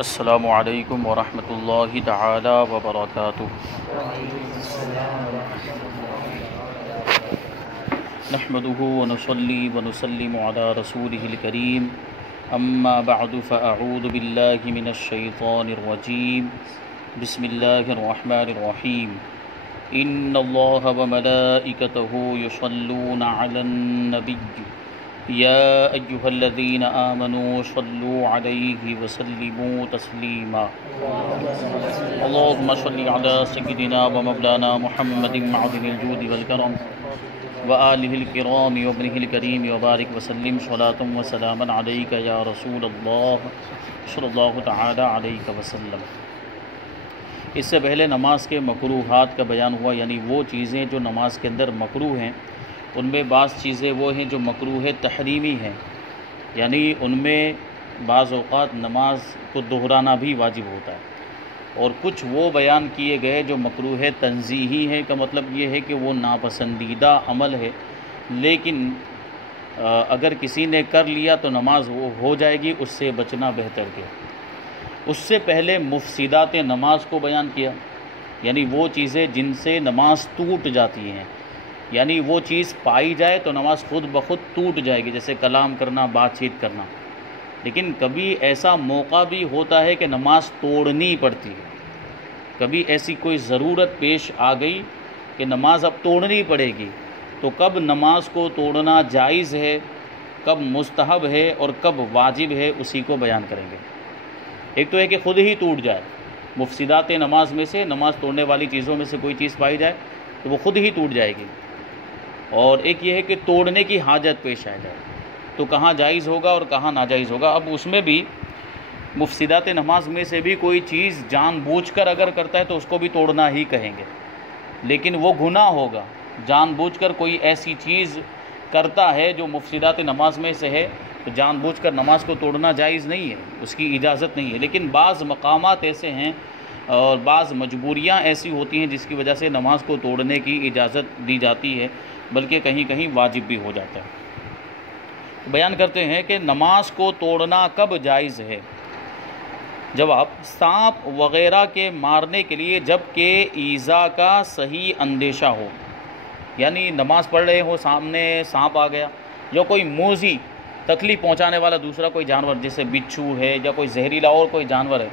السلام علیکم ورحمۃ اللہ تعالی وبرکاتہ۔ نحمده ونصلي ونسلم على رسوله الكريم، اما بعد فاعوذ باللہ من الشیطان الرجیم، بسم اللہ الرحمن الرحیم۔ ان اللہ وملائکتہ یصلون علی النبی یا ایہا الذین آمنوا صلوا علیہ وسلموا تسلیما۔ اللہم صل علی سیدنا ومولانا محمد معدن الجود والکرم وآلہ الکرام وابنہ الکریم وبارک وسلم صلاۃ وسلاما علیک یا رسول اللہ صلی اللہ تعالی علیہ وسلم۔ اس سے پہلے نماز کے مکروہات کا بیان ہوا، یعنی وہ چیزیں جو نماز کے اندر مکروہ ہیں، ان میں بعض چیزیں وہ ہیں جو مکروہ تحریمی ہیں، یعنی ان میں بعض اوقات نماز کو دہرانا بھی واجب ہوتا ہے، اور کچھ وہ بیان کیے گئے جو مکروہ تنزیہی ہیں، کا مطلب یہ ہے کہ وہ ناپسندیدہ عمل ہے، لیکن اگر کسی نے کر لیا تو نماز وہ ہو جائے گی، اس سے بچنا بہتر ہے۔ اس سے پہلے مفسدات نماز کو بیان کیا، یعنی وہ چیزیں جن سے نماز ٹوٹ جاتی ہیں، یعنی وہ چیز پائی جائے تو نماز خود بخود ٹوٹ جائے گی، جیسے کلام کرنا، بات چیت کرنا۔ لیکن کبھی ایسا موقع بھی ہوتا ہے کہ نماز توڑنی پڑتی ہے، کبھی ایسی کوئی ضرورت پیش آ گئی کہ نماز اب توڑنی پڑے گی، تو کب نماز کو توڑنا جائز ہے، کب مستحب ہے اور کب واجب ہے، اسی کو بیان کریں گے۔ ایک تو ہے کہ خود ہی ٹوٹ جائے، مفسدات نماز میں سے، نماز توڑنے والی چیزوں میں سے کوئی چیز پائی جائے تو وہ خود ہی ٹوٹ جائے گی، اور ایک یہ ہے کہ توڑنے کی حاجت پیش آ جائے، تو کہاں جائز ہوگا اور کہاں ناجائز ہوگا۔ اب اس میں بھی مفسدات نماز میں سے بھی کوئی چیز جان بوجھ کر اگر کرتا ہے تو اس کو بھی توڑنا ہی کہیں گے، لیکن وہ گناہ ہوگا۔ جان بوجھ کر کوئی ایسی چیز کرتا ہے جو مفسدات نماز میں سے ہے، تو جان بوجھ کر نماز کو توڑنا جائز نہیں ہے، اس کی اجازت نہیں ہے۔ لیکن بعض مقامات ایسے ہیں اور بعض مجبوریاں ایسی ہوتی ہیں جس کی وجہ سے نماز کو توڑنے کی اجازت دی جاتی ہے، بلکہ کہیں کہیں واجب بھی ہو جاتا ہے۔ بیان کرتے ہیں کہ نماز کو توڑنا کب جائز ہے۔ جواب: سانپ وغیرہ کے مارنے کے لیے جب کہ ایذا کا صحیح اندیشہ ہو، یعنی نماز پڑھ رہے ہو، سامنے سانپ آ گیا، جو کوئی موذی تکلیف پہنچانے والا دوسرا کوئی جانور جیسے بچھو ہے یا کوئی زہریلا اور کوئی جانور ہے،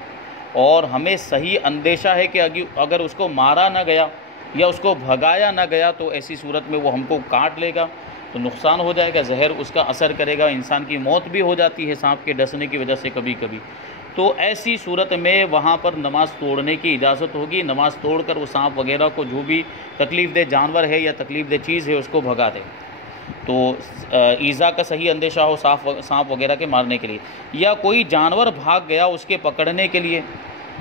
اور ہمیں صحیح اندیشہ ہے کہ اگر اس کو مارا نہ گیا یا اس کو بھگایا نہ گیا تو ایسی صورت میں وہ ہم کو کاٹ لے گا، تو نقصان ہو جائے گا، زہر اس کا اثر کرے گا، انسان کی موت بھی ہو جاتی ہے سانپ کے ڈسنے کی وجہ سے کبھی کبھی۔ تو ایسی صورت میں وہاں پر نماز توڑنے کی اجازت ہوگی، نماز توڑ کر وہ سانپ وغیرہ کو، جو بھی تکلیف دہ جانور ہے یا تکلیف دہ چیز ہے، اس کو بھگا دے۔ تو ایذا کا صحیح اندیشہ ہو سانپ وغیرہ کے مارنے کے لیے، یا کوئی جانور بھاگ گیا اس کے پکڑنے کے لیے،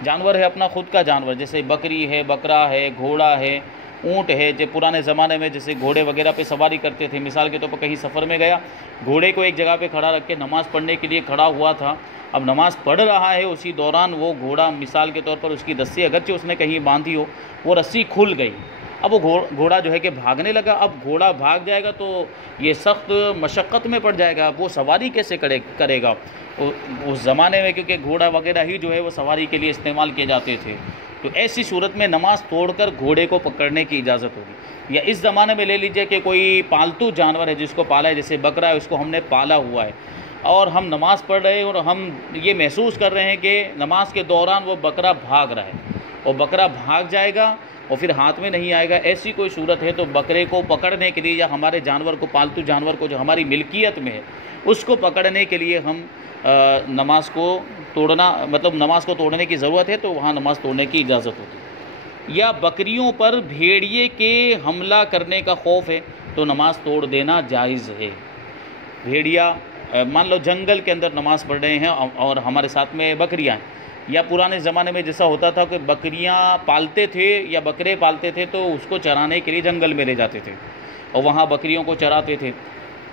جانور ہے اپنا خود کا جانور، جیسے بکری ہے، بکرا ہے، گھوڑا ہے، اونٹ ہے، جو پرانے زمانے میں جیسے گھوڑے وغیرہ پہ سواری کرتے تھے، مثال کے طور پر کہیں سفر میں گیا، گھوڑے کو ایک جگہ پہ کھڑا رکھ کے نماز پڑھنے کے لیے کھڑا ہوا تھا، اب نماز پڑھ رہا ہے، اسی دوران وہ گھوڑا، مثال کے طور پر اس کی رسی اگرچہ اس نے کہیں باندھی ہو، وہ رسی کھل گئی، اب وہ گھوڑا جو ہے کہ بھاگنے لگا، اب گھوڑا بھاگ جائے گا تو یہ سخت مشقت میں پڑ جائے گا، وہ سواری کیسے کرے گا اس زمانے میں، کیونکہ گھوڑا وغیرہ ہی جو ہے وہ سواری کے لیے استعمال کیے جاتے تھے۔ تو ایسی صورت میں نماز توڑ کر گھوڑے کو پکڑنے کی اجازت ہوگی۔ یا اس زمانے میں لے لیجئے کہ کوئی پالتو جانور ہے جس کو پالا ہے، جیسے بکرا ہے، اس کو ہم نے پالا ہوا ہے، اور ہم نماز پڑھ رہے ہیں اور ہم یہ محسوس کر رہے ہیں کہ نماز کے دوران وہ بکرا بھاگ رہا ہے، اور بکرا بھاگ جائے گا اور پھر ہاتھ میں نہیں آئے گا، ایسی کوئی صورت ہے تو بکرے کو پکڑنے کے لیے، یا ہمارے جانور کو، پالتو جانور کو جو ہماری ملکیت میں ہے، اس کو پکڑنے کے لیے ہم نماز کو توڑنا، مطلب نماز کو توڑنے کی ضرورت ہے تو وہاں نماز توڑنے کی اجازت ہوتی ہے۔ یا بکریوں پر بھیڑیے کے حملہ کرنے کا خوف ہے تو نماز توڑ دینا جائز ہے۔ بھیڑیا، مان لو جنگل کے اندر نماز پڑھ رہے ہیں اور ہمارے ساتھ میں بکریاں ہیں، یا پرانے زمانے میں جیسا ہوتا تھا کہ بکریاں پالتے تھے یا بکرے پالتے تھے تو اس کو چرانے کے لیے جنگل میں لے جاتے تھے اور وہاں بکریوں کو چراتے تھے،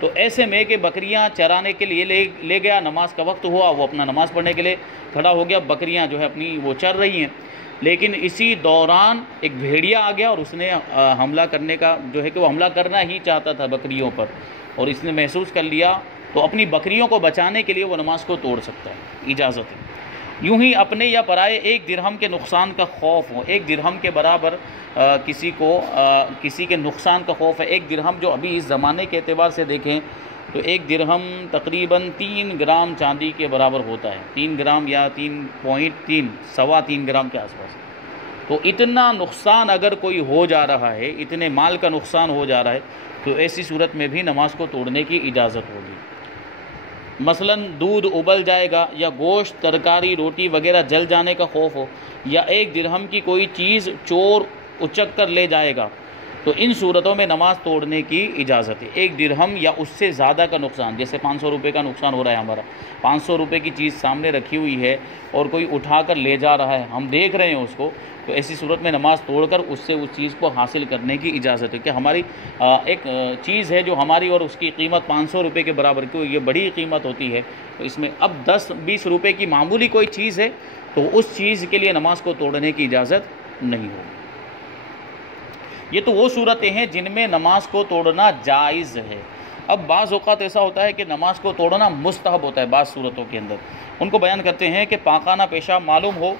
تو ایسے میں کہ بکریاں چرانے کے لیے لے گیا، نماز کا وقت ہوا، وہ اپنا نماز پڑھنے کے لیے کھڑا ہو گیا، بکریاں جو ہے اپنی وہ چر رہی ہیں، لیکن اسی دوران ایک بھیڑیا آ گیا اور اس نے حملہ کرنے کا جو ہے کہ وہ حملہ کرنا ہی چاہتا تھا بکریوں پر، اور اس نے محسوس کر لیا تو اپنی بکریوں کو بچانے کے لیے وہ نماز کو توڑ سکتا ہے، اجازت ہے۔ یوں ہی اپنے یا پرائے ایک درہم کے نقصان کا خوف ہو. ایک درہم کے برابر کسی کے نقصان کا خوف ہے. ایک درہم جو ابھی اس زمانے کے اعتبار سے دیکھیں تو ایک درہم تقریباً 3 گرام چاندی کے برابر ہوتا ہے. 3 گرام یا 3.3 سوا 3 گرام کے آس پاس. تو اتنا نقصان اگر کوئی ہو جا رہا ہے، اتنے مال کا نقصان ہو جا رہا ہے، تو ایسی صورت میں بھی نماز کو توڑنے کی اجازت ہوگی. مثلا دودھ ابل جائے گا یا گوشت، ترکاری، روٹی وغیرہ جل جانے کا خوف ہو، یا ایک درہم کی کوئی چیز چور اچک کر لے جائے گا، تو ان صورتوں میں نماز توڑنے کی اجازت ہے. ایک درہم یا اس سے زیادہ کا نقصان، جیسے 500 روپے کا نقصان ہو رہا ہے ہمارا، 500 روپے کی چیز سامنے رکھی ہوئی ہے اور کوئی اٹھا کر لے جا رہا ہے، ہم دیکھ رہے ہیں اس کو، تو ایسی صورت میں نماز توڑ کر اس سے اس چیز کو حاصل کرنے کی اجازت ہے. کہ ہماری ایک چیز ہے جو ہماری اور اس کی قیمت 500 روپے کے برابر، کیوں یہ بڑی قیمت ہوتی ہے، تو اس میں اب 10-20 روپے کی معمولی کوئی چیز ہے تو اس چیز کے لیے نماز کو توڑنے کی اجازت نہیں ہوگی. یہ تو وہ صورتیں ہیں جن میں نماز کو توڑنا جائز ہے. اب بعض اوقات ایسا ہوتا ہے کہ نماز کو توڑنا مستحب ہوتا ہے بعض صورتوں کے اندر. ان کو بیان کرتے ہیں کہ پاکانہ پیشاب معلوم ہو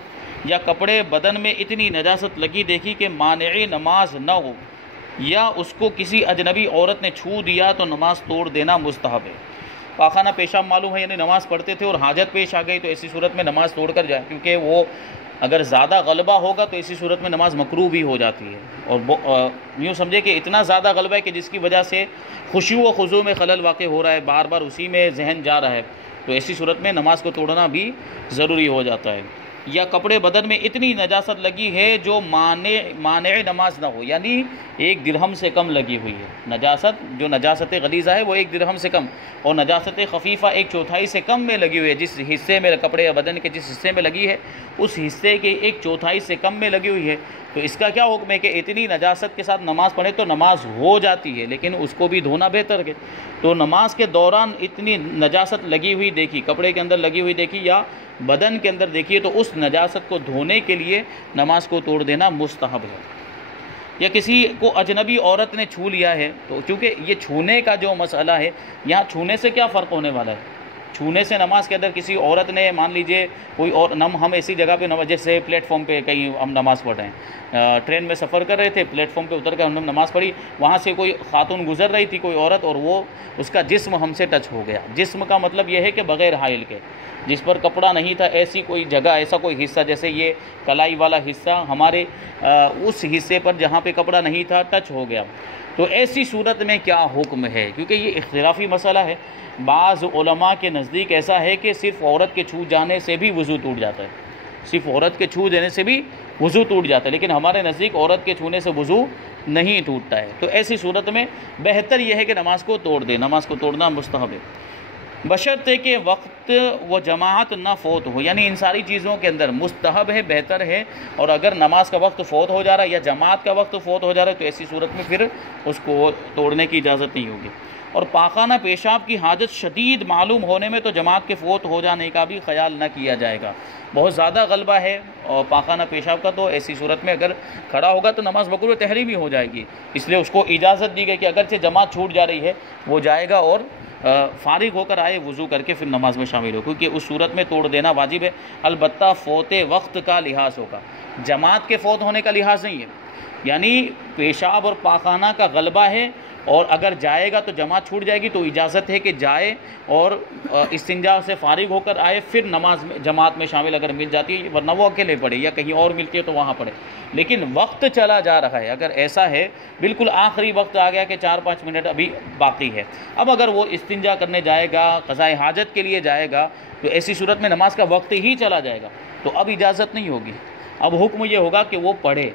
یا کپڑے بدن میں اتنی نجاست لگی دیکھی کہ مانع نماز نہ ہو، یا اس کو کسی اجنبی عورت نے چھو دیا تو نماز توڑ دینا مستحب ہے. پاخانہ پیشاب معلوم ہے یعنی نماز پڑھتے تھے اور حاجت پیش آ گئی تو ایسی صورت میں نماز توڑ کر جائے، کیونکہ وہ اگر زیادہ غلبہ ہوگا تو ایسی صورت میں نماز مکروہ بھی ہو جاتی ہے. اور یوں سمجھے کہ اتنا زیادہ غلبہ ہے کہ جس کی وجہ سے خشوع و خضوع میں خلل واقع ہو رہا ہے، بار بار اسی میں ذہن جا رہا ہے، تو ایسی صورت میں نماز کو توڑنا بھی ضروری ہو جاتا ہے. یا کپڑے بدن میں اتنی نجاست لگی ہے جو مانع نماز نہ ہو، یعنی 1 درہم سے کم لگی ہوئی ہے. نجاست جو نجاست غلیظہ ہے وہ 1 درہم سے کم، اور نجاست خفیفہ 1/4 سے کم میں لگی ہوئی ہے. جس حصے میں کپڑے یا بدن کے جس حصے میں لگی ہے اس حصے کے 1/4 سے کم میں لگی ہوئی ہے، تو اس کا کیا حکم ہے کہ اتنی نجاست کے ساتھ نماز پڑھے تو نماز ہو جاتی ہے، لیکن اس کو بھی دھونا بہتر ہے. تو نماز کے دوران اتنی نجاست لگی ہوئی دیکھی، کپڑے کے اندر لگی ہوئی دیکھی یا بدن کے اندر دیکھیے، تو اس نجاست کو دھونے کے لیے نماز کو توڑ دینا مستحب ہے. یا کسی کو اجنبی عورت نے چھو لیا ہے، تو چونکہ یہ چھونے کا جو مسئلہ ہے، یہاں چھونے سے کیا فرق ہونے والا ہے؟ چھونے سے نماز کے اندر کسی عورت نے مان لیجئے کوئی اور ہم ایسی جگہ پہ جیسے پلیٹ فارم پہ کہیں ہم نماز پڑھ رہے ہیں، ٹرین میں سفر کر رہے تھے، پلیٹ فارم پہ اتر کر ہم نے نماز پڑھی، وہاں سے کوئی خاتون گزر رہی تھی، کوئی عورت، اور وہ اس کا جسم ہم سے ٹچ ہو گیا. جسم کا مطلب یہ ہے کہ بغیر حائل کے، جس پر کپڑا نہیں تھا، ایسی کوئی جگہ، ایسا کوئی حصہ، جیسے یہ کلائی والا حصہ ہمارے اس حصے پر جہاں پہ کپڑا نہیں تھا ٹچ ہو گیا، تو ایسی صورت میں کیا حکم ہے؟ کیونکہ یہ اختلافی مسئلہ ہے. بعض علماء کے نزدیک ایسا ہے کہ صرف عورت کے چھو جانے سے بھی وضو ٹوٹ جاتا ہے، صرف عورت کے چھو دینے سے بھی وضو ٹوٹ جاتا ہے، لیکن ہمارے نزدیک عورت کے چھونے سے وضو نہیں ٹوٹتا ہے. تو ایسی صورت میں بہتر یہ ہے کہ نماز کو توڑ دے. نماز کو توڑنا مستحب ہے، بشرطے کہ وقت و جماعت نہ فوت ہو. یعنی ان ساری چیزوں کے اندر مستحب ہے، بہتر ہے، اور اگر نماز کا وقت فوت ہو جا رہا ہے یا جماعت کا وقت فوت ہو جا رہا ہے تو ایسی صورت میں پھر اس کو توڑنے کی اجازت نہیں ہوگی. اور پاخانہ پیشاب کی حاجت شدید معلوم ہونے میں تو جماعت کے فوت ہو جانے کا بھی خیال نہ کیا جائے گا. بہت زیادہ غلبہ ہے اور پاخانہ پیشاب کا، تو ایسی صورت میں اگر کھڑا ہوگا تو نماز مکروہ تحریمی ہو جائے گی. اس لیے اس کو اجازت دی گئی کہ اگرچہ جماعت چھوٹ جا رہی ہے وہ جائے گا اور فارغ ہو کر آئے، وضو کر کے پھر نماز میں شامل ہو، کیونکہ اس صورت میں توڑ دینا واجب ہے. البتہ فوت وقت کا لحاظ ہوگا، جماعت کے فوت ہونے کا لحاظ نہیں ہے. یعنی پیشاب اور پاخانہ کا غلبہ ہے، اور اگر جائے گا تو جماعت چھوٹ جائے گی، تو اجازت ہے کہ جائے اور استنجا سے فارغ ہو کر آئے، پھر نماز میں جماعت میں شامل اگر مل جاتی ہے، ورنہ وہ اکیلے پڑھے، یا کہیں اور ملتی ہے تو وہاں پڑھے. لیکن وقت چلا جا رہا ہے، اگر ایسا ہے بالکل آخری وقت آ گیا کہ 4-5 منٹ ابھی باقی ہے، اب اگر وہ استنجا کرنے جائے گا، قضاء حاجت کے لیے جائے گا، تو ایسی صورت میں نماز کا وقت ہی چلا جائے گا، تو اب اجازت نہیں ہوگی. اب حکم یہ ہوگا کہ وہ پڑھے،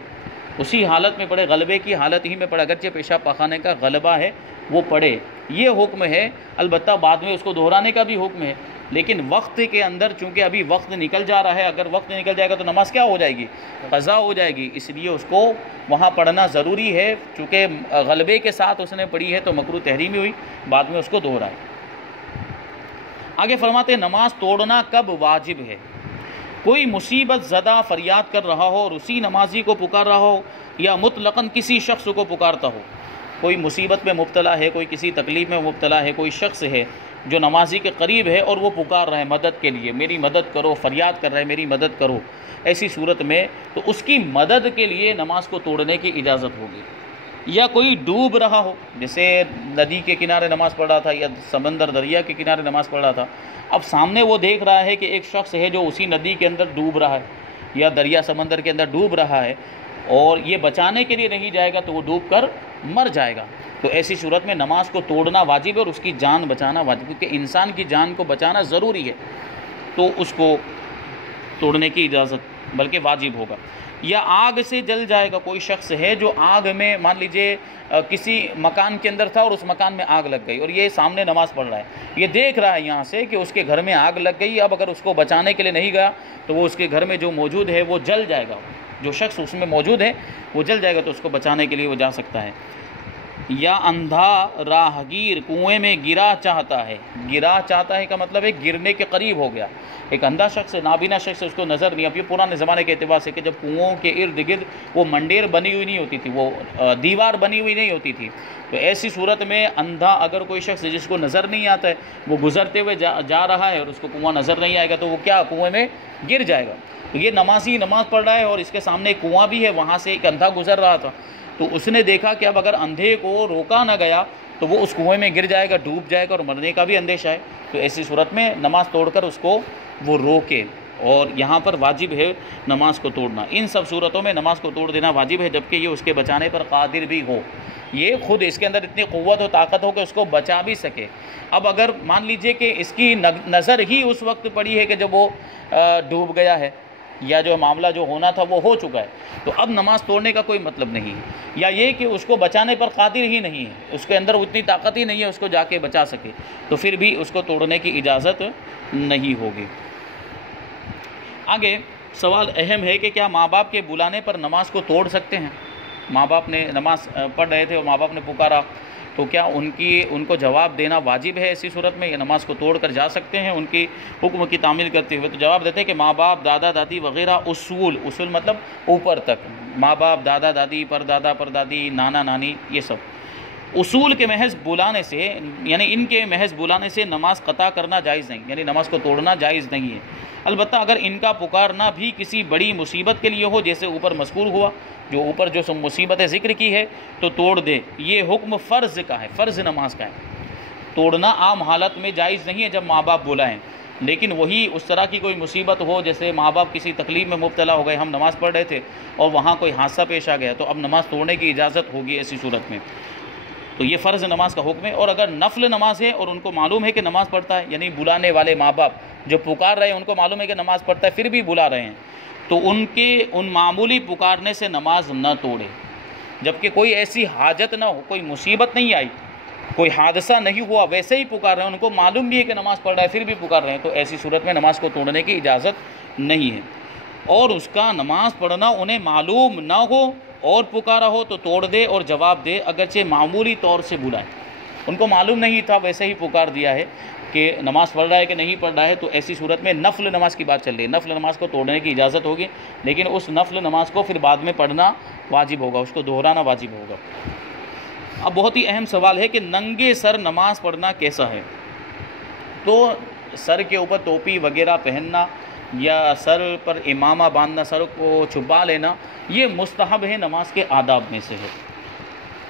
اسی حالت میں پڑھے، غلبے کی حالت ہی میں پڑھے، اگرچہ پیشاب پاخانے کا غلبہ ہے وہ پڑھے، یہ حکم ہے. البتہ بعد میں اس کو دہرانے کا بھی حکم ہے، لیکن وقت کے اندر چونکہ ابھی وقت نکل جا رہا ہے، اگر وقت نکل جائے گا تو نماز کیا ہو جائے گی؟ قضا ہو جائے گی. اس لیے اس کو وہاں پڑھنا ضروری ہے، چونکہ غلبے کے ساتھ اس نے پڑھی ہے تو مکروہ تحریمی ہوئی، بعد میں اس کو دہرائے. آگے فرماتے ہیں نماز توڑنا کب واجب ہے؟ کوئی مصیبت زدہ فریاد کر رہا ہو اور اسی نمازی کو پکار رہا ہو، یا مطلقاً کسی شخص کو پکارتا ہو، کوئی مصیبت میں مبتلا ہے، کوئی کسی تکلیف میں مبتلا ہے، کوئی شخص ہے جو نمازی کے قریب ہے اور وہ پکار رہا ہے مدد کے لیے، میری مدد کرو، فریاد کر رہا ہے میری مدد کرو، ایسی صورت میں تو اس کی مدد کے لیے نماز کو توڑنے کی اجازت ہوگی۔ یا کوئی ڈوب رہا ہو، جیسے ندی کے کنارے نماز پڑھ رہا تھا یا سمندر دریا کے کنارے نماز پڑھ رہا تھا، اب سامنے وہ دیکھ رہا ہے کہ ایک شخص ہے جو اسی ندی کے اندر ڈوب رہا ہے یا دریا سمندر کے اندر ڈوب رہا ہے، اور یہ بچانے کے لیے نہیں جائے گا تو وہ ڈوب کر مر جائے گا، تو ایسی صورت میں نماز کو توڑنا واجب ہے اور اس کی جان بچانا واجب ہے، کیونکہ انسان کی جان کو بچانا ضروری ہے، تو اس کو توڑنے کی اجازت بلکہ واجب ہوگا۔ یا آگ سے جل جائے گا، کوئی شخص ہے جو آگ میں مان لیجئے کسی مکان کے اندر تھا اور اس مکان میں آگ لگ گئی اور یہ سامنے نماز پڑھ رہا ہے، یہ دیکھ رہا ہے یہاں سے کہ اس کے گھر میں آگ لگ گئی، اب اگر اس کو بچانے کے لیے نہیں گیا تو وہ اس کے گھر میں جو موجود ہے وہ جل جائے گا، جو شخص اس میں موجود ہے وہ جل جائے گا، تو اس کو بچانے کے لیے وہ جا سکتا ہے۔ یا اندھا راہگیر کنویں میں گرا چاہتا ہے، گرا چاہتا ہے کا مطلب ہے گرنے کے قریب ہو گیا، ایک اندھا شخص نابینا شخص اس کو نظر نہیں، اب یہ پرانے زمانے کے اعتبار سے کہ جب کنوؤں کے ارد گرد وہ منڈیر بنی ہوئی نہیں ہوتی تھی، وہ دیوار بنی ہوئی نہیں ہوتی تھی، تو ایسی صورت میں اندھا اگر کوئی شخص جس کو نظر نہیں آتا ہے وہ گزرتے ہوئے جا رہا ہے اور اس کو کنواں نظر نہیں آئے گا تو وہ کیا کنویں میں گر جائے گا۔ تو یہ نمازی نماز پڑھ رہا ہے اور اس کے سامنے ایک کنواں بھی ہے، وہاں سے ایک اندھا گزر رہا تھا، تو اس نے دیکھا کہ اب اگر اندھے کو روکا نہ گیا تو وہ اس کنویں میں گر جائے گا، ڈوب جائے گا اور مرنے کا بھی اندیشہ ہے، تو ایسی صورت میں نماز توڑ کر اس کو وہ روکے، اور یہاں پر واجب ہے نماز کو توڑنا۔ ان سب صورتوں میں نماز کو توڑ دینا واجب ہے جبکہ یہ اس کے بچانے پر قادر بھی ہو، یہ خود اس کے اندر اتنی قوت و طاقت ہو کہ اس کو بچا بھی سکے۔ اب اگر مان لیجئے کہ اس کی نظر ہی اس وقت پڑی ہے کہ جب وہ ڈوب گیا ہے یا جو معاملہ جو ہونا تھا وہ ہو چکا ہے، تو اب نماز توڑنے کا کوئی مطلب نہیں ہے، یا یہ کہ اس کو بچانے پر قادر ہی نہیں ہے، اس کے اندر اتنی طاقت ہی نہیں ہے اس کو جا کے بچا سکے، تو پھر بھی اس کو توڑنے کی اجازت نہیں ہوگی۔ آگے سوال اہم ہے کہ کیا ماں باپ کے بلانے پر نماز کو توڑ سکتے ہیں؟ ماں باپ نے نماز پڑھ رہے تھے اور ماں باپ نے پکارا تو کیا ان کو جواب دینا واجب ہے ایسی صورت میں، یا نماز کو توڑ کر جا سکتے ہیں ان کی حکم کی تعمیل کرتے ہوئے؟ تو جواب دیتے ہیں کہ ماں باپ دادا دادی وغیرہ اصول مطلب اوپر تک، ماں باپ دادا دادی پردادا پردادی نانا نانی، یہ سب اصول کے محض بلانے سے، یعنی ان کے محض بلانے سے نماز قطع کرنا جائز نہیں، یعنی نماز کو توڑنا جائز نہیں ہے۔ البتہ اگر ان کا پکارنا بھی کسی بڑی مصیبت کے لیے ہو، جیسے اوپر مذکور ہوا، جو اوپر جو مصیبت ذکر کی ہے تو توڑ دے، یہ حکم فرض کا ہے، فرض نماز کا ہے، توڑنا عام حالت میں جائز نہیں ہے جب ماں باپ بلائیں، لیکن وہی اس طرح کی کوئی مصیبت ہو جیسے ماں باپ کسی تکلیف میں مبتلا ہو گئے، ہم نماز پڑھ رہے تھے اور وہاں کوئی حادثہ پیش آ گیا تو اب نماز توڑنے کی اجازت ہوگی ایسی صورت میں، تو یہ فرض نماز کا حکم ہے۔ اور اگر نفل نماز ہے اور ان کو معلوم ہے کہ نماز پڑھتا ہے، یعنی بلانے والے ماں باپ جو پکار رہے ہیں ان کو معلوم ہے کہ نماز پڑھتا ہے پھر بھی بلا رہے ہیں، تو ان معمولی پکارنے سے نماز نہ توڑے، جبکہ کوئی ایسی حاجت نہ ہو، کوئی مصیبت نہیں آئی، کوئی حادثہ نہیں ہوا، ویسے ہی پکار رہے ہیں، ان کو معلوم بھی ہے کہ نماز پڑھ رہا ہے پھر بھی پکار رہے ہیں، تو ایسی صورت میں نماز کو توڑنے کی اجازت نہیں ہے۔ اور اس کا نماز پڑھنا انہیں معلوم نہ ہو اور پکارا ہو تو توڑ دے اور جواب دے، اگرچہ معمولی طور سے بلائے، ان کو معلوم نہیں تھا ویسے ہی پکار دیا ہے کہ نماز پڑھ رہا ہے کہ نہیں پڑھ رہا ہے، تو ایسی صورت میں نفل نماز کی بات چل رہی ہے، نفل نماز کو توڑنے کی اجازت ہوگی، لیکن اس نفل نماز کو پھر بعد میں پڑھنا واجب ہوگا، اس کو دہرانا واجب ہوگا۔ اب بہت ہی اہم سوال ہے کہ ننگے سر نماز پڑھنا کیسا ہے؟ تو سر کے اوپر ٹوپی وغیرہ پہننا یا سر پر امامہ باندھنا، سر کو چھپا لینا، یہ مستحب ہے، نماز کے آداب میں سے ہے،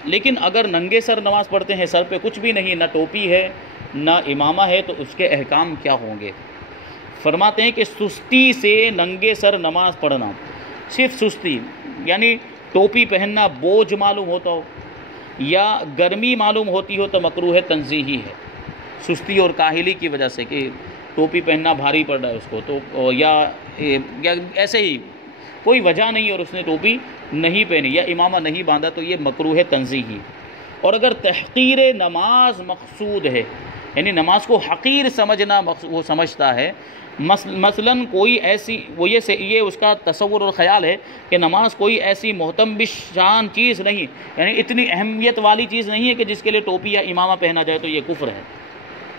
لیکن اگر ننگے سر نماز پڑھتے ہیں، سر پہ کچھ بھی نہیں، نہ ٹوپی ہے نہ امامہ ہے، تو اس کے احکام کیا ہوں گے؟ فرماتے ہیں کہ سستی سے ننگے سر نماز پڑھنا، صرف سستی یعنی ٹوپی پہننا بوجھ معلوم ہوتا ہو یا گرمی معلوم ہوتی ہو تو مکروہ تنزیہی ہے، سستی اور کاہلی کی وجہ سے کہ ٹوپی پہننا بھاری پڑ رہا ہے اس کو، تو یا ایسے ہی کوئی وجہ نہیں اور اس نے ٹوپی نہیں پہنی یا امامہ نہیں باندھا، تو یہ مکروہ تنزیہی۔ اور اگر تحقیر نماز مقصود ہے، یعنی نماز کو حقیر سمجھنا وہ سمجھتا ہے، مثلا کوئی ایسی یہ اس کا تصور اور خیال ہے کہ نماز کوئی ایسی محتم شان چیز نہیں، یعنی اتنی اہمیت والی چیز نہیں ہے کہ جس کے لیے ٹوپی یا امامہ پہنا جائے، تو یہ کفر ہے،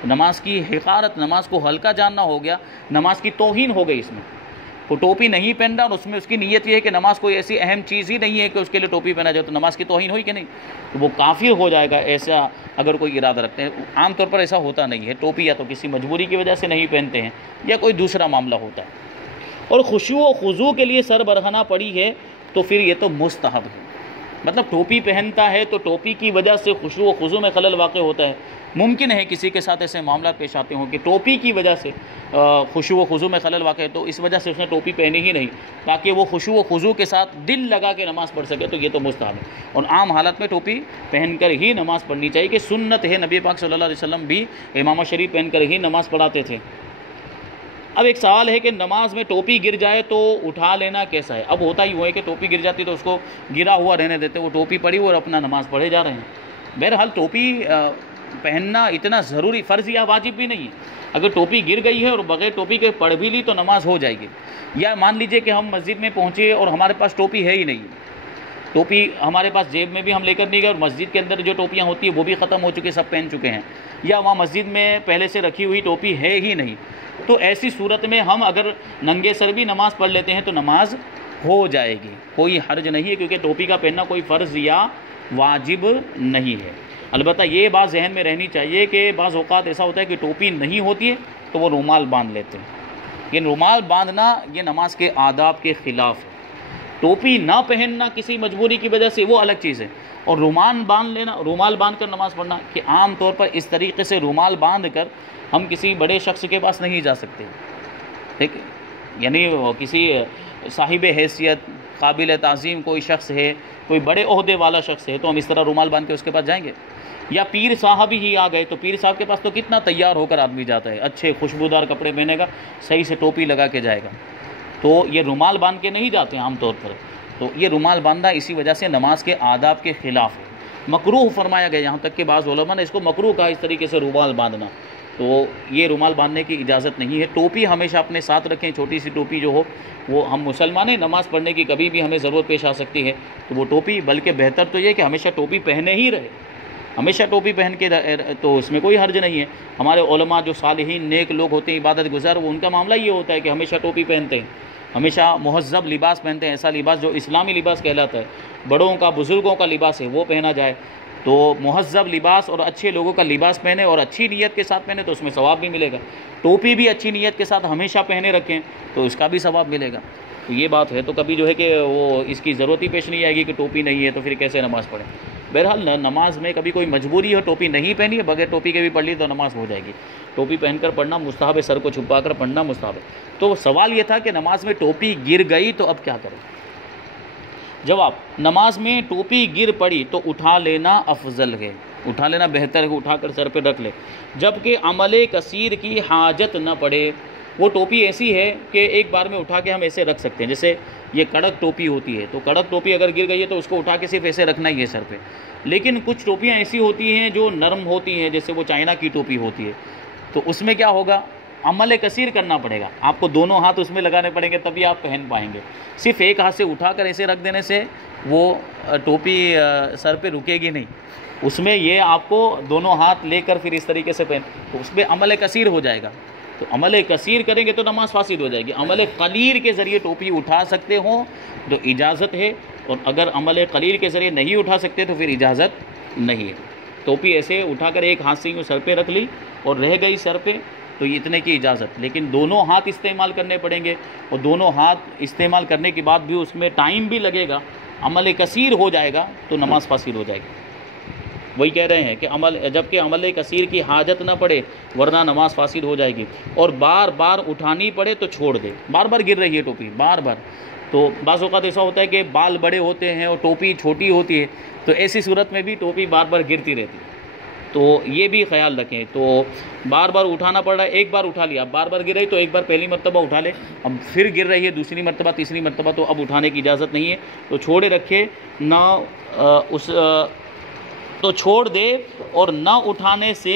نماز کی حقارت، نماز کو ہلکا جاننا ہو گیا، نماز کی توہین ہو گئی اس میں۔ وہ ٹوپی نہیں پہن رہا اور اس میں اس کی نیت یہ ہے کہ نماز کوئی ایسی اہم چیز ہی نہیں ہے کہ اس کے لیے ٹوپی پہنا جائے، تو نماز کی توہین ہوئی کہ نہیں؟ تو وہ کافر ہو جائے گا ایسا اگر کوئی ارادہ رکھتے ہیں۔ عام طور پر ایسا ہوتا نہیں ہے، ٹوپی یا تو کسی مجبوری کی وجہ سے نہیں پہنتے ہیں یا کوئی دوسرا معاملہ ہوتا ہے۔ اور خشوع و خضوع کے لیے سر برہنہ پڑی ہے تو پھر یہ تو مستحب ہے، مطلب ٹوپی پہنتا ہے تو ٹوپی کی وجہ سے خشوع و خضوع میں خلل واقع ہوتا ہے۔ ممکن ہے کسی کے ساتھ ایسے معاملات پیش آتے ہوں کہ ٹوپی کی وجہ سے خشوع و خضوع میں خلل واقع ہے، تو اس وجہ سے اس نے ٹوپی پہنی ہی نہیں تاکہ وہ خشوع و خضوع کے ساتھ دل لگا کے نماز پڑھ سکے، تو یہ تو مستحب ہے۔ اور عام حالت میں ٹوپی پہن کر ہی نماز پڑھنی چاہیے کہ سنت ہے، نبی پاک صلی اللہ علیہ وسلم بھی امامہ شریف پہن کر ہی نماز پڑھاتے تھے۔ اب ایک سوال ہے کہ نماز میں ٹوپی گر جائے تو اٹھا لینا کیسا ہے؟ اب ہوتا ہی وہ ہے کہ ٹوپی گر جاتی تو اس کو گرا ہوا رہنے دیتے، وہ ٹوپی پڑی اور اپنا نماز پڑھے جا رہے ہیں۔ بہرحال ٹوپی پہننا اتنا ضروری فرض یا واجب بھی نہیں ہے۔ اگر ٹوپی گر گئی ہے اور بغیر ٹوپی کے پڑھ بھی لی تو نماز ہو جائے گی۔ یا مان لیجئے کہ ہم مسجد میں پہنچے اور ہمارے پاس ٹوپی ہے ہی نہیں، ٹوپی ہمارے پاس جیب میں بھی ہم لے کر نہیں گئے اور مسجد کے اندر جو ٹوپیاں ہوتی ہیں وہ بھی ختم ہو چکی، سب پہن چکے ہیں، یا وہاں مسجد میں پہلے سے رکھی ہوئی ٹوپی ہے ہی نہیں، تو ایسی صورت میں ہم اگر ننگے سر بھی نماز پڑھ لیتے ہیں تو نماز ہو جائے گی، کوئی حرج نہیں ہے، کیونکہ ٹوپی کا پہننا کوئی فرض یا واجب نہیں ہے۔ البتہ یہ بات ذہن میں رہنی چاہیے کہ بعض اوقات ایسا ہوتا ہے کہ ٹوپی نہیں ہوتی ہے تو وہ رومال باندھ لیتے ہیں، یہ رومال باندھنا یہ نماز کے آداب کے خلاف ہے۔ ٹوپی نہ پہننا کسی مجبوری کی وجہ سے وہ الگ چیز ہے، اور رومال باندھ لینا، رومال باندھ کر نماز پڑھنا، کہ عام طور پر اس طریقے سے رومال باندھ کر ہم کسی بڑے شخص کے پاس نہیں جا سکتے، ٹھیک ہے، یعنی کسی صاحب حیثیت قابل تعظیم کوئی شخص ہے، کوئی بڑے عہدے والا شخص ہے تو ہم اس طرح رومال باندھ کے اس کے پاس جائیں گے؟ یا پیر صاحب ہی آ گئے تو پیر صاحب کے پاس تو کتنا تیار ہو کر آدمی جاتا ہے، اچھے خوشبودار کپڑے پہنے گا، صحیح سے ٹوپی لگا کے جائے گا، تو یہ رومال باندھ کے نہیں جاتے ہیں عام طور پر، تو یہ رومال باندھنا اسی وجہ سے نماز کے آداب کے خلاف ہے، مکروہ فرمایا گیا، یہاں تک کہ بعض علماء نے اس کو مکروہ کہا اس طریقے سے رومال باندھنا، تو یہ رومال باندھنے کی اجازت نہیں ہے۔ ٹوپی ہمیشہ اپنے ساتھ رکھیں، چھوٹی سی ٹوپی جو ہو، وہ ہم مسلمان ہیں، نماز پڑھنے کی کبھی بھی ہمیں ضرورت پیش آ سکتی ہے تو وہ ٹوپی، بلکہ بہتر تو یہ کہ ہمیشہ ٹوپی پہنے ہی رہے، ہمیشہ ٹوپی پہن کے تو اس میں کوئی حرج نہیں ہے۔ ہمارے علماء جو صالحین نیک لوگ ہوتے ہیں، عبادت گزار، وہ ان کا معاملہ یہ ہوتا ہے کہ ہمیشہ ٹوپی پہنتے ہیں، ہمیشہ مہذب لباس پہنتے ہیں، ایسا لباس جو اسلامی لباس کہلاتا ہے، بڑوں کا بزرگوں کا لباس ہے وہ پہنا جائے، تو مہذب لباس اور اچھے لوگوں کا لباس پہنے اور اچھی نیت کے ساتھ پہنے تو اس میں ثواب بھی ملے گا، ٹوپی بھی اچھی نیت کے ساتھ ہمیشہ پہنے رکھیں تو اس کا بھی ثواب ملے گا، تو یہ بات ہے۔ تو کبھی جو ہے کہ وہ اس کی ضرورت ہی پیش نہیں آئے گی کہ ٹوپی نہیں ہے تو پھر کیسے نماز پڑھیں۔ بہرحال نماز میں کبھی کوئی مجبوری ہو، ٹوپی نہیں پہنی ہے، بغیر ٹوپی کے بھی پڑھ لی تو نماز ہو جائے گی، ٹوپی پہن کر پڑھنا مستحب ہے، سر کو چھپا کر پڑھنا مستحب ہے۔ تو سوال یہ تھا کہ نماز میں ٹوپی گر گئی تو اب کیا کریں؟ جواب، نماز میں ٹوپی گر پڑی تو اٹھا لینا افضل ہے، اٹھا لینا بہتر ہے، اٹھا کر سر پہ رکھ لے، جبکہ عمل کثیر کی حاجت نہ پڑے۔ وہ ٹوپی ایسی ہے کہ ایک بار میں اٹھا کے ہم ایسے رکھ سکتے ہیں، جیسے یہ کڑک ٹوپی ہوتی ہے، تو کڑک ٹوپی اگر گر گئی ہے تو اس کو اٹھا کے صرف ایسے رکھنا ہی ہے سر پہ، لیکن کچھ ٹوپیاں ایسی ہوتی ہیں جو نرم ہوتی ہیں، جیسے وہ چائنا کی ٹوپی ہوتی ہے، تو اس میں کیا ہوگا، عمل کثیر کرنا پڑے گا، آپ کو دونوں ہاتھ اس میں لگانے پڑیں گے تبھی آپ پہن پائیں گے، صرف ایک ہاتھ سے اٹھا کر ایسے رکھ دینے سے وہ ٹوپی سر پہ رکے گی نہیں، اس میں یہ آپ کو دونوں ہاتھ لے کر پھر اس طریقے سے پہن، تو اس میں عمل کثیر ہو جائے گا، تو عمل کثیر کریں گے تو نماز فاسد ہو جائے گی۔ عمل قلیل کے ذریعے ٹوپی اٹھا سکتے ہوں تو اجازت ہے، اور اگر عمل قلیل کے ذریعے نہیں اٹھا سکتے تو پھر اجازت نہیں ہے۔ ٹوپی ایسے اٹھا کر ایک ہاتھ سے یوں سر پہ رکھ لی اور رہ گئی سر پہ تو اتنے کی اجازت، لیکن دونوں ہاتھ استعمال کرنے پڑیں گے، اور دونوں ہاتھ استعمال کرنے کے بعد بھی اس میں ٹائم بھی لگے گا، عمل کثیر ہو جائے گا تو نماز فاسد ہو جائے گی۔ وہی کہہ رہے ہیں کہ جبکہ عمل کثیر کی حاجت نہ پڑے ورنہ نماز فاسد ہو جائے گی، اور بار بار اٹھانی پڑے تو چھوڑ دے، بار بار گر رہی ہے ٹوپی بار بار، تو بعض اوقات ایسا ہوتا ہے کہ بال بڑے ہوتے ہیں اور ٹوپی چھوٹی ہوتی ہے، تو ایسی صورت میں بھی ٹوپی بار بار گرتی رہتی ہے، تو یہ بھی خیال رکھیں۔ تو بار بار اٹھانا پڑ رہا ہے، ایک بار اٹھا لیا، اب بار بار گر رہی تو ایک بار پہلی مرتبہ اٹھا لے، اب پھر گر رہی ہے دوسری مرتبہ تیسری مرتبہ تو اب اٹھانے کی اجازت نہیں ہے، تو چھوڑے رکھے نہ تو چھوڑ دے، اور نہ اٹھانے سے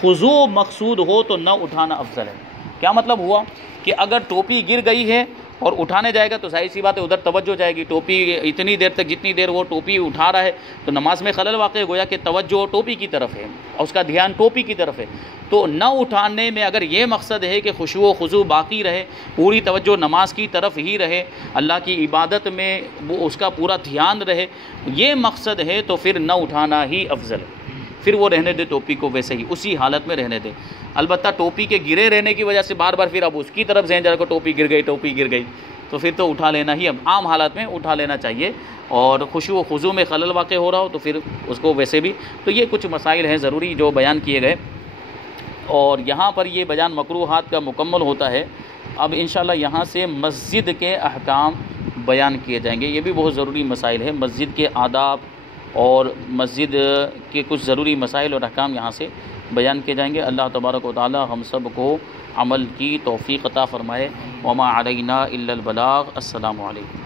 خضوع مقصود ہو تو نہ اٹھانا افضل ہے۔ کیا مطلب ہوا کہ اگر ٹوپی گر گئی ہے اور اٹھانے جائے گا تو ظاہر سی بات ہے ادھر توجہ جائے گی، ٹوپی اتنی دیر تک جتنی دیر وہ ٹوپی اٹھا رہا ہے تو نماز میں خلل واقع گویا کہ توجہ ٹوپی کی طرف ہے اور اس کا دھیان ٹوپی کی طرف ہے۔ تو نہ اٹھانے میں اگر یہ مقصد ہے کہ خشوع و خضوع باقی رہے، پوری توجہ نماز کی طرف ہی رہے، اللہ کی عبادت میں وہ اس کا پورا دھیان رہے، یہ مقصد ہے تو پھر نہ اٹھانا ہی افضل ہے، پھر وہ رہنے دے ٹوپی کو ویسے ہی اسی حالت میں رہنے دے۔ البتہ ٹوپی کے گرے رہنے کی وجہ سے بار بار پھر اب اس کی طرف ذہن جا کو ٹوپی گر گئی ٹوپی گر گئی، تو پھر تو اٹھا لینا ہی، اب عام حالات میں اٹھا لینا چاہیے، اور خشوع و خضوع میں خلل واقع ہو رہا ہو تو پھر اس کو ویسے بھی۔ تو یہ کچھ مسائل ہیں ضروری جو بیان کیے گئے، اور یہاں پر یہ بیان مکروہات کا مکمل ہوتا ہے۔ اب انشاءاللہ یہاں سے مسجد کے احکام بیان کیے جائیں گے، یہ بھی بہت ضروری مسائل ہیں، مسجد کے آداب اور مسجد کے کچھ ضروری مسائل اور احکام یہاں سے بیان کیے جائیں گے۔ اللہ تبارک و تعالی ہم سب کو عمل کی توفیق عطا فرمائے۔ وما علینا الا البلاغ۔ السلام علیکم۔